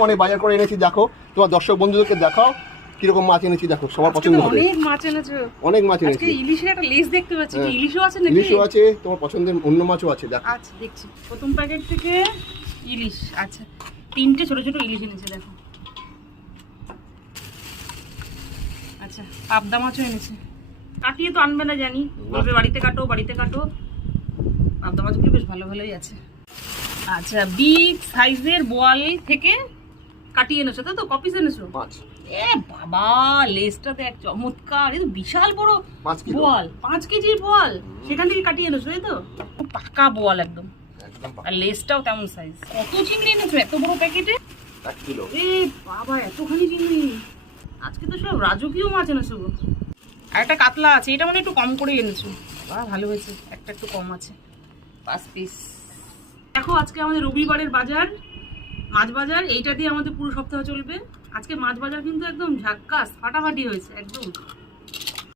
অনেক বাজার করে এনেছি, দেখো তোমার দর্শক বন্ধুদেরকে দেখাও কিরকম মাছ এনেছি, দেখো সবার পছন্দ হবে। অনেক মাছ এনেছো, অনেক মাছ এনেছি। আজকে ইলিশের একটা লেজ দেখতে পাচ্ছি, কি ইলিশও আছে নাকি? ইলিশও আছে, তোমার পছন্দের অন্য মাছও আছে, দেখো। আচ্ছা দেখছি, প্রথম প্যাকেট থেকে ইলিশ। আচ্ছা, তিনটে ছোট ছোট ইলিশ এনেছে, দেখো। আচ্ছা, পাবদা মাছও এনেছে। কাটিয়ে তো আনবে না জানি, বলবে বাড়িতে কাটো বাড়িতে কাটো। পাবদা মাছগুলো বেশ ভালো ভালোই আছে। আচ্ছা, বিগ সাইজের বোয়াল থেকে কাটিয়ে এনেছো, তাই তো? কপিস এনেছো মাছ। এ বাবা, লেজটা দেখ চমৎকার, এই তো বিশাল বড় 5 কিলো বোয়াল, 5 কেজির বোয়াল, সেখান থেকে কাটিয়ে এনেছো, তাই তো? খুব পাকা বোয়াল একদম, আর লেজটাও তেমন সাইজ। কত চিংড়ি এনেছো এত বড় প্যাকেটে? 1 কিলো। এ বাবা, এতখানি চিংড়ি! আজকে তো সব রাজকীয় মাছ এনেছো গো। আর একটা কাতলা আছে, এটা মানে একটু কম করে এনেছো। বাহ, ভালো হয়েছে, একটা একটু কম আছে, 5 পিস। দেখো, আজকে আমাদের রবিবারের বাজার, মাছ বাজার, এইটা দিয়ে আমাদের পুরো সপ্তাহ চলবে। আজকে মাছ বাজার কিন্তু একদম ঝাক্কাস, ফাটাফাটি হয়েছে একদম।